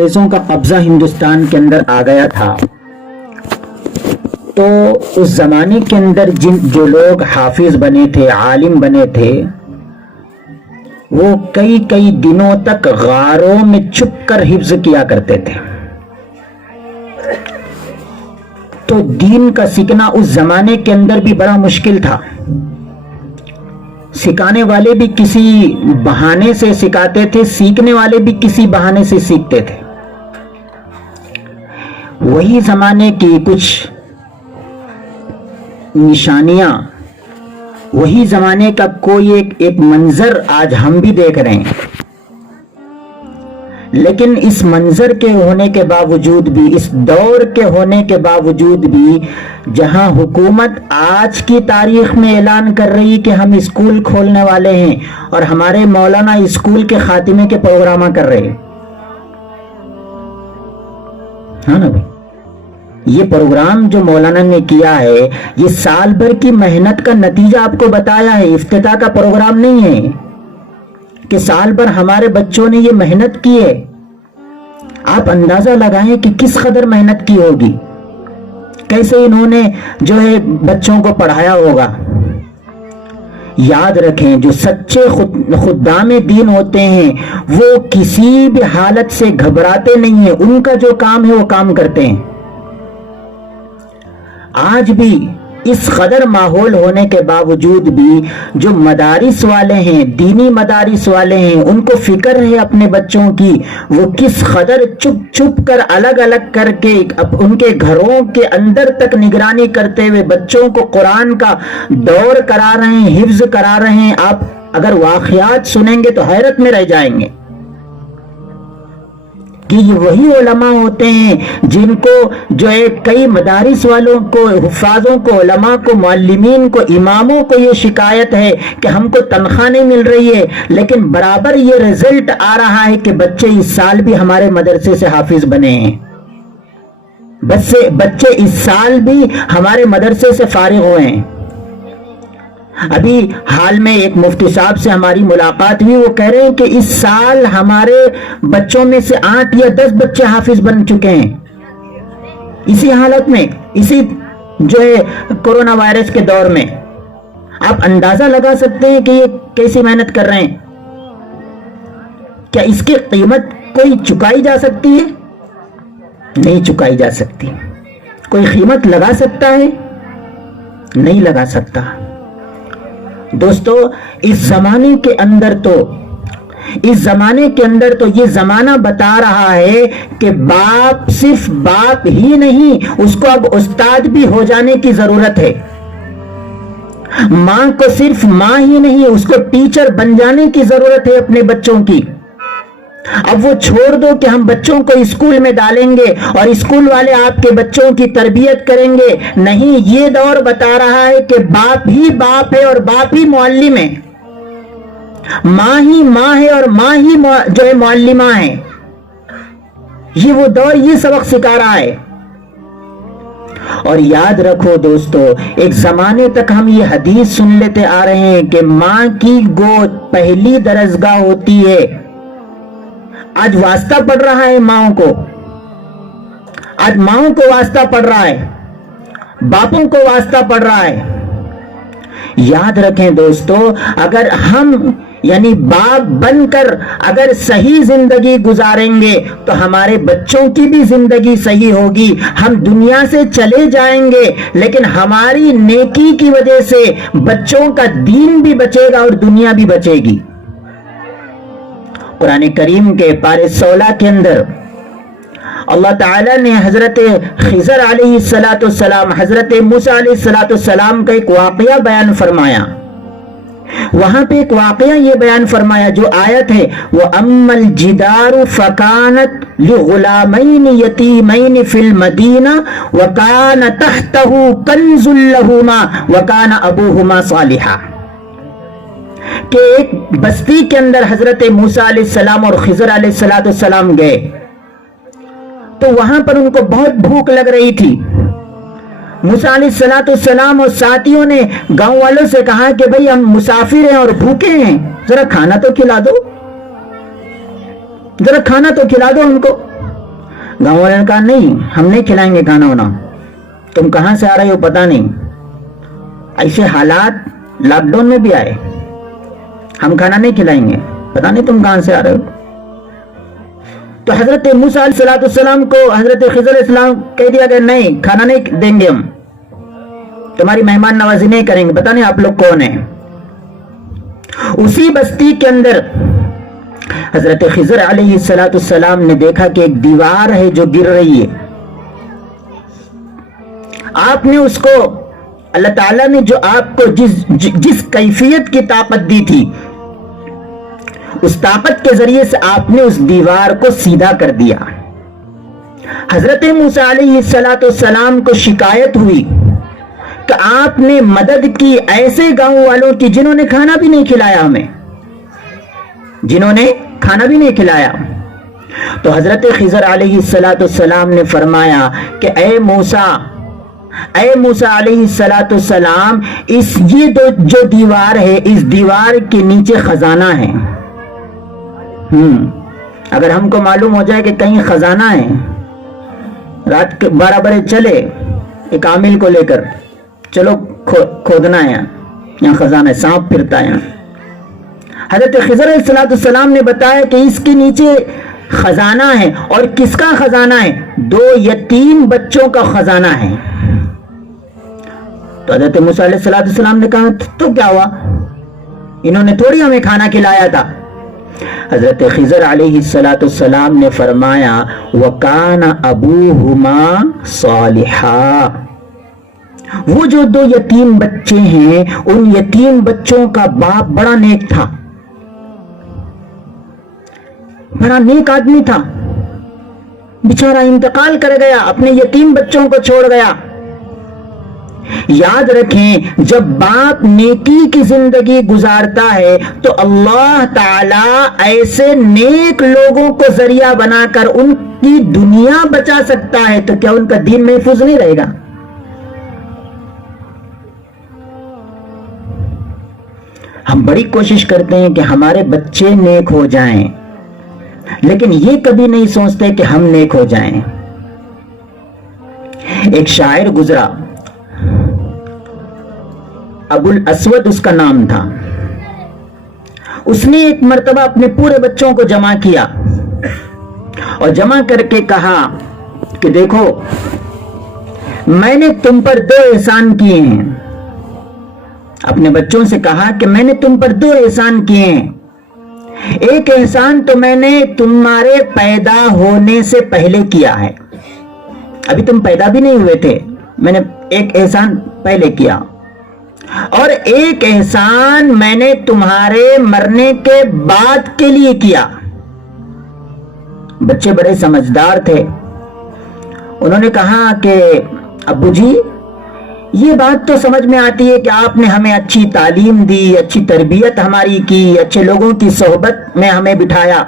انگریزوں کا قبضہ ہندوستان کے اندر آ گیا تھا تو اس زمانے کے اندر جو لوگ حافظ بنے تھے، عالم بنے تھے، وہ کئی دنوں تک غاروں میں چھپ کر حفظ کیا کرتے تھے. تو دین کا سیکھنا اس زمانے کے اندر بھی بڑا مشکل تھا. سکھانے والے بھی کسی بہانے سے سکھاتے تھے، سیکھنے والے بھی کسی بہانے سے سیکھتے تھے. وہی زمانے کی کچھ نشانیاں، وہی زمانے کا کوئی ایک منظر آج ہم بھی دیکھ رہے ہیں. لیکن اس منظر کے ہونے کے باوجود بھی، اس دور کے ہونے کے باوجود بھی، جہاں حکومت آج کی تاریخ میں اعلان کر رہی کہ ہم اسکول کھولنے والے ہیں اور ہمارے مولانا اسکول کے خاتمے کے پروگرام کر رہے ہیں. ہاں نا بھائی، یہ پروگرام جو مولانا نے کیا ہے یہ سال بھر کی محنت کا نتیجہ آپ کو بتایا ہے. افتتاح کا پروگرام نہیں ہے کہ سال بھر ہمارے بچوں نے یہ محنت کی ہے. آپ اندازہ لگائیں کہ کس قدر محنت کی ہوگی، کیسے انہوں نے جو ہے بچوں کو پڑھایا ہوگا. یاد رکھیں، جو سچے خدام دین ہوتے ہیں وہ کسی بھی حالت سے گھبراتے نہیں ہیں. ان کا جو کام ہے وہ کام کرتے ہیں. آج بھی اس قدر ماحول ہونے کے باوجود بھی جو مدارس والے ہیں، دینی مدارس والے ہیں، ان کو فکر ہے اپنے بچوں کی. وہ کس قدر چھپ کر الگ الگ کر کے ان کے گھروں کے اندر تک نگرانی کرتے ہوئے بچوں کو قرآن کا دور کرا رہے ہیں، حفظ کرا رہے ہیں. آپ اگر واقعات سنیں گے تو حیرت میں رہ جائیں گے کہ یہ وہی علماء ہوتے ہیں جن کو جو ہے کئی مدارس والوں کو، حفاظوں کو، علماء کو، معلمین کو، اماموں کو یہ شکایت ہے کہ ہم کو تنخواہ نہیں مل رہی ہے، لیکن برابر یہ رزلٹ آ رہا ہے کہ بچے اس سال بھی ہمارے مدرسے سے حافظ بنے ہیں. بچے اس سال بھی ہمارے مدرسے سے فارغ ہوئے ہیں. ابھی حال میں ایک مفتی صاحب سے ہماری ملاقات ہوئی، وہ کہہ رہے ہیں کہ اس سال ہمارے بچوں میں سے 8 یا 10 بچے حافظ بن چکے ہیں. اسی حالت میں، اسی جو ہے کورونا وائرس کے دور میں. آپ اندازہ لگا سکتے ہیں کہ یہ کیسی محنت کر رہے ہیں. کیا اس کی قیمت کوئی چکائی جا سکتی ہے؟ نہیں چکائی جا سکتی. کوئی قیمت لگا سکتا ہے؟ نہیں لگا سکتا. دوستو، اس زمانے کے اندر تو یہ زمانہ بتا رہا ہے کہ باپ صرف باپ ہی نہیں، اس کو اب استاد بھی ہو جانے کی ضرورت ہے. ماں کو صرف ماں ہی نہیں، اس کو ٹیچر بن جانے کی ضرورت ہے اپنے بچوں کی. اب وہ چھوڑ دو کہ ہم بچوں کو اسکول میں ڈالیں گے اور اسکول والے آپ کے بچوں کی تربیت کریں گے. نہیں، یہ دور بتا رہا ہے کہ باپ ہی باپ ہے اور باپ ہی معلم ہے، ماں ہی ماں ہے اور ماں ہی جو ہے معلمہ ہے. یہ وہ دور یہ سبق سکھا رہا ہے. اور یاد رکھو دوستو، ایک زمانے تک ہم یہ حدیث سن لیتے آ رہے ہیں کہ ماں کی گود پہلی درسگاہ ہوتی ہے. آج واسطہ پڑ رہا ہے ماؤں کو، آج ماؤں کو واسطہ پڑ رہا ہے، باپوں کو واسطہ پڑ رہا ہے. یاد رکھیں دوستو، اگر ہم یعنی باپ بن کر اگر صحیح زندگی گزاریں گے تو ہمارے بچوں کی بھی زندگی صحیح ہوگی. ہم دنیا سے چلے جائیں گے لیکن ہماری نیکی کی وجہ سے بچوں کا دین بھی بچے گا اور دنیا بھی بچے گی. قرآن کریم کے پارے 16 کے اندر اللہ تعالیٰ نے حضرت خضر علیہ السلام، حضرت موسیٰ علیہ السلام کا ایک واقعہ بیان فرمایا. وہاں پہ ایک واقعہ یہ بیان فرمایا جو آیت ہے، وَأَمَّا الْجِدَارُ فَكَانَتْ لِغُلَامَيْنِ يَتِيمَيْنِ فِي الْمَدِينَةِ وَكَانَ تَحْتَهُ كَنْزٌ لَهُمَا وَكَانَ أَبُوهُمَا صَالِحًا. کہ ایک بستی کے اندر حضرت موسیٰ علیہ السلام اور خضر علیہ السلام گئے تو وہاں پر ان کو بہت بھوک لگ رہی تھی. موسیٰ علیہ السلام اور ساتھیوں نے گاؤں والوں سے کہا کہ بھئی ہم مسافر ہیں اور بھوکے ہیں، ذرا کھانا تو کھلا دو، ذرا کھانا تو کھلا دو ہم کو. گاؤں والوں نے کہا نہیں ہم نہیں کھلائیں گے کھانا ہونا, تم کہاں سے آ رہے ہو پتا نہیں, ایسے حالات لاک ڈاؤن میں بھی آئے, ہم کھانا نہیں کھلائیں گے, پتا نہیں تم کہاں سے آ رہے ہو. تو حضرت موسیٰ علیہ السلام کو حضرت خضر علیہ السلام کہہ دیا کہ نہیں کھانا نہیں دیں گے, ہم تمہاری مہمان نوازی نہیں کریں گے, پتا نہیں آپ لوگ کون ہیں. اسی بستی کے اندر حضرت خضر علیہ السلام نے دیکھا کہ ایک دیوار ہے جو گر رہی ہے. آپ نے اس کو, اللہ تعالیٰ نے جو آپ کو جس کیفیت کی طاقت دی تھی, اس طاقت کے ذریعے سے آپ نے اس دیوار کو سیدھا کر دیا. حضرت موسیٰ علیہ السلام کو شکایت ہوئی کہ آپ نے مدد کی ایسے گاؤں والوں کی جنہوں نے کھانا بھی نہیں کھلایا ہمیں, جنہوں نے کھانا بھی نہیں کھلایا. تو حضرت خضر علیہ السلام نے فرمایا کہ اے موسیٰ علیہ السلام, یہ جو دیوار ہے اس دیوار کے نیچے خزانہ ہے. اگر ہم کو معلوم ہو جائے کہ کہیں خزانہ ہے, رات کے 12 بجے چلے ایک عامل کو لے کر, چلو کھودنا ہے یہاں خزانہ ہے, سانپ پھرتا ہے. حضرت خضر علیہ السلام نے بتایا کہ اس کے نیچے خزانہ ہے, اور کس کا خزانہ ہے؟ 2 یتیم بچوں کا خزانہ ہے. تو حضرت موسیٰ علیہ السلام نے کہا تو کیا ہوا, انہوں نے تھوڑی ہمیں کھانا کھلایا تھا. حضرت خضر علیہ السلام نے فرمایا وَكَانَ أَبُوهُمَا صَالِحًا, وہ جو 2 یتیم بچے ہیں ان یتیم بچوں کا باپ بڑا نیک تھا, بڑا نیک آدمی تھا, بیچارہ انتقال کر گیا, اپنے یتیم بچوں کو چھوڑ گیا. یاد رکھیں جب باپ نیکی کی زندگی گزارتا ہے تو اللہ تعالیٰ ایسے نیک لوگوں کو ذریعہ بنا کر ان کی دنیا بچا سکتا ہے, تو کیا ان کا دین محفوظ نہیں رہے گا؟ ہم بڑی کوشش کرتے ہیں کہ ہمارے بچے نیک ہو جائیں, لیکن یہ کبھی نہیں سوچتے کہ ہم نیک ہو جائیں. ایک شاعر گزرا, ابو الاسود اس کا نام تھا. اس نے ایک مرتبہ اپنے پورے بچوں کو جمع کیا اور جمع کر کے کہا کہ دیکھو میں نے تم پر 2 احسان کیے ہیں. اپنے بچوں سے کہا کہ میں نے تم پر 2 احسان کیے ہیں. ایک احسان تو میں نے تمہارے پیدا ہونے سے پہلے کیا ہے, ابھی تم پیدا بھی نہیں ہوئے تھے, میں نے ایک احسان پہلے کیا, اور ایک احسان میں نے تمہارے مرنے کے بعد کے لیے کیا. بچے بڑے سمجھدار تھے, انہوں نے کہا کہ ابو جی یہ بات تو سمجھ میں آتی ہے کہ آپ نے ہمیں اچھی تعلیم دی, اچھی تربیت ہماری کی, اچھے لوگوں کی صحبت میں ہمیں بٹھایا,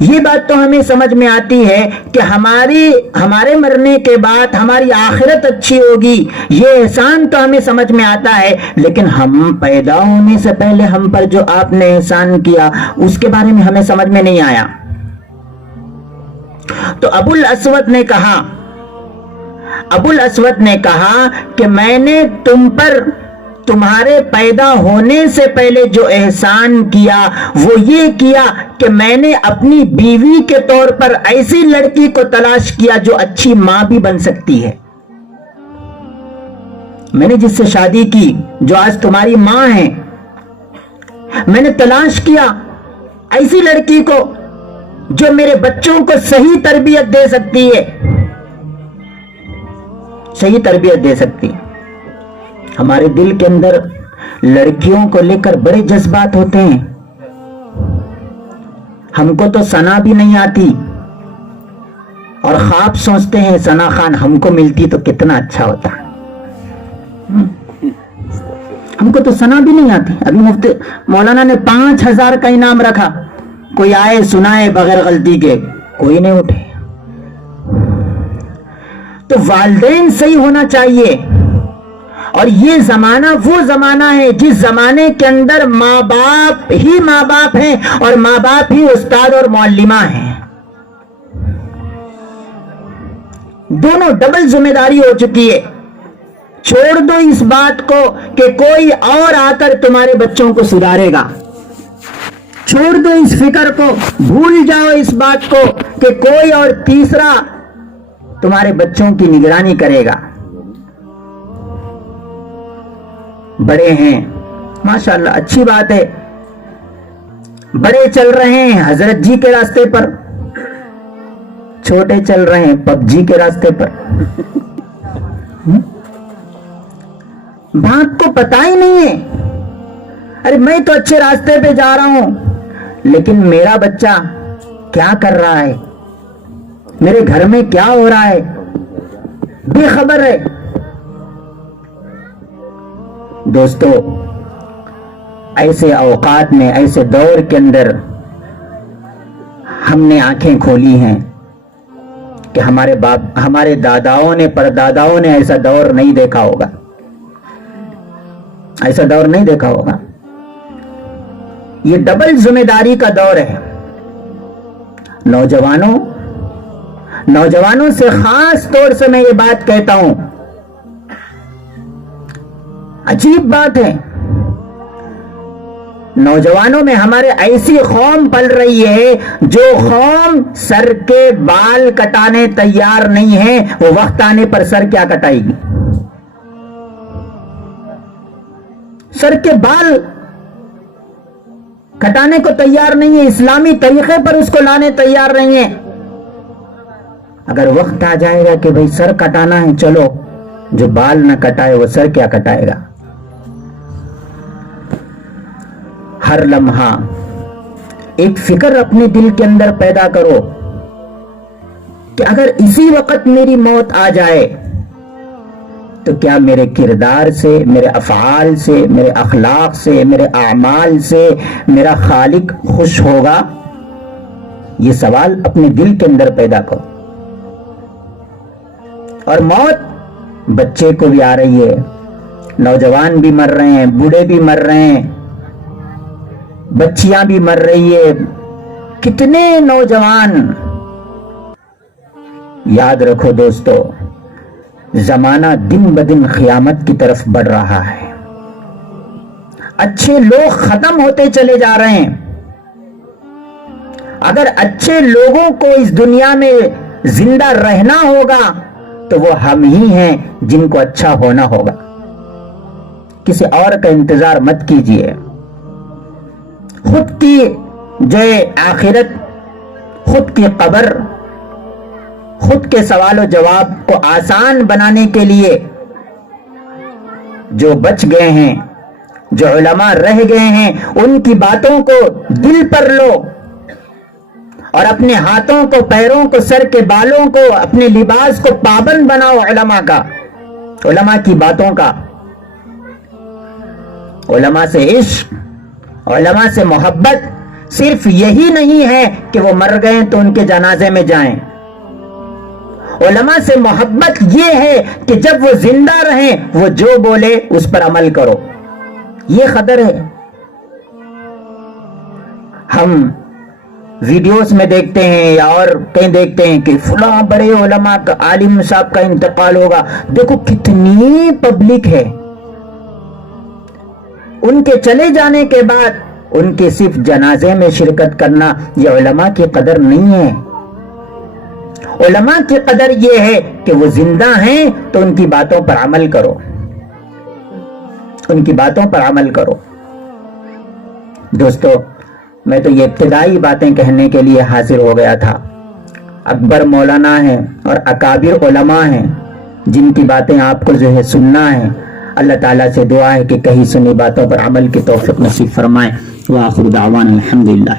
یہ بات تو ہمیں سمجھ میں آتی ہے کہ ہمارے مرنے کے بعد ہماری آخرت اچھی ہوگی, یہ احسان تو ہمیں سمجھ میں آتا ہے, لیکن ہم پیدا ہونے سے پہلے ہم پر جو آپ نے احسان کیا اس کے بارے میں ہمیں سمجھ میں نہیں آیا. تو ابو الاسود نے کہا کہ میں نے تم پر تمہارے پیدا ہونے سے پہلے جو احسان کیا وہ یہ کیا کہ میں نے اپنی بیوی کے طور پر ایسی لڑکی کو تلاش کیا جو اچھی ماں بھی بن سکتی ہے. میں نے جس سے شادی کی جو آج تمہاری ماں ہے, میں نے تلاش کیا ایسی لڑکی کو جو میرے بچوں کو صحیح تربیت دے سکتی ہے, صحیح تربیت دے سکتی. ہمارے دل کے اندر لڑکیوں کو لے کر بڑے جذبات ہوتے ہیں. ہم کو تو ثنا بھی نہیں آتی اور خواب سوچتے ہیں ثنا خان ہم کو ملتی تو کتنا اچھا ہوتا. ہم کو تو ثنا بھی نہیں آتی. ابھی مفتی مولانا نے 5000 کا انعام رکھا, کوئی آئے سنائے بغیر غلطی کے, کوئی نہیں اٹھے. تو والدین صحیح ہونا چاہیے, اور یہ زمانہ وہ زمانہ ہے جس زمانے کے اندر ماں باپ ہی ماں باپ ہیں اور ماں باپ ہی استاد اور معلمہ ہیں. دونوں ڈبل ذمہ داری ہو چکی ہے. چھوڑ دو اس بات کو کہ کوئی اور آ کر تمہارے بچوں کو سدھارے گا. چھوڑ دو اس فکر کو, بھول جاؤ اس بات کو کہ کوئی اور تیسرا تمہارے بچوں کی نگرانی کرے گا. بڑے ہیں ماشاءاللہ, اچھی بات ہے, بڑے چل رہے ہیں حضرت جی کے راستے پر, چھوٹے چل رہے ہیں پب جی کے راستے پر. باپ کو پتا ہی نہیں ہے, ارے میں تو اچھے راستے پہ جا رہا ہوں, لیکن میرا بچہ کیا کر رہا ہے, میرے گھر میں کیا ہو رہا ہے, بے خبر ہے. دوستو, ایسے اوقات میں, ایسے دور کے اندر ہم نے آنکھیں کھولی ہیں کہ ہمارے داداؤں نے, پرداداؤں نے ایسا دور نہیں دیکھا ہوگا, ایسا دور نہیں دیکھا ہوگا. یہ ڈبل ذمہ داری کا دور ہے. نوجوانوں سے خاص طور سے میں یہ بات کہتا ہوں, عجیب بات ہے, نوجوانوں میں ہمارے ایسی قوم پل رہی ہے جو قوم سر کے بال کٹانے تیار نہیں ہے, وہ وقت آنے پر سر کیا کٹائے گی, سر کے بال کٹانے کو تیار نہیں ہے, اسلامی طریقے پر اس کو لانے تیار نہیں ہے. اگر وقت آ جائے گا کہ بھئی سر کٹانا ہے, چلو, جو بال نہ کٹائے وہ سر کیا کٹائے گا. ہر لمحہ ایک فکر اپنے دل کے اندر پیدا کرو کہ اگر اسی وقت میری موت آ جائے تو کیا میرے کردار سے, میرے افعال سے, میرے اخلاق سے, میرے اعمال سے میرا خالق خوش ہوگا. یہ سوال اپنے دل کے اندر پیدا کرو. اور موت بچے کو بھی آ رہی ہے, نوجوان بھی مر رہے ہیں, بوڑھے بھی مر رہے ہیں, بچیاں بھی مر رہی ہے, کتنے نوجوان. یاد رکھو دوستو, زمانہ دن بدن قیامت کی طرف بڑھ رہا ہے. اچھے لوگ ختم ہوتے چلے جا رہے ہیں. اگر اچھے لوگوں کو اس دنیا میں زندہ رہنا ہوگا تو وہ ہم ہی ہیں جن کو اچھا ہونا ہوگا. کسی اور کا انتظار مت کیجیے. خود کی جو آخرت, خود کی قبر, خود کے سوال و جواب کو آسان بنانے کے لیے جو بچ گئے ہیں, جو علماء رہ گئے ہیں, ان کی باتوں کو دل پر لو اور اپنے ہاتھوں کو, پیروں کو, سر کے بالوں کو, اپنے لباس کو پابند بناؤ علماء کا, علماء کی باتوں کا. علماء سے عشق, علماء سے محبت صرف یہی نہیں ہے کہ وہ مر گئے تو ان کے جنازے میں جائیں. علماء سے محبت یہ ہے کہ جب وہ زندہ رہیں وہ جو بولے اس پر عمل کرو. یہ قدر ہے. ہم ویڈیوز میں دیکھتے ہیں یا اور کہیں دیکھتے ہیں کہ فلاں بڑے علماء کا, عالم صاحب کا انتقال ہوگا. دیکھو کتنی پبلک ہے. ان کے چلے جانے کے بعد ان کے صرف جنازے میں شرکت کرنا یہ علماء کی قدر نہیں ہے. علماء کی قدر یہ ہے کہ وہ زندہ ہیں تو ان کی باتوں پر عمل کرو, ان کی باتوں پر عمل کرو. دوستو, میں تو یہ ابتدائی باتیں کہنے کے لیے حاضر ہو گیا تھا. اکبر مولانا ہیں اور اکابر علماء ہیں جن کی باتیں آپ کو جو ہے سننا ہے. اللہ تعالیٰ سے دعا ہے کہ کہیں سنی باتوں پر عمل کی توفیق نصیب فرمائے. وآخر دعوانا الحمدللہ.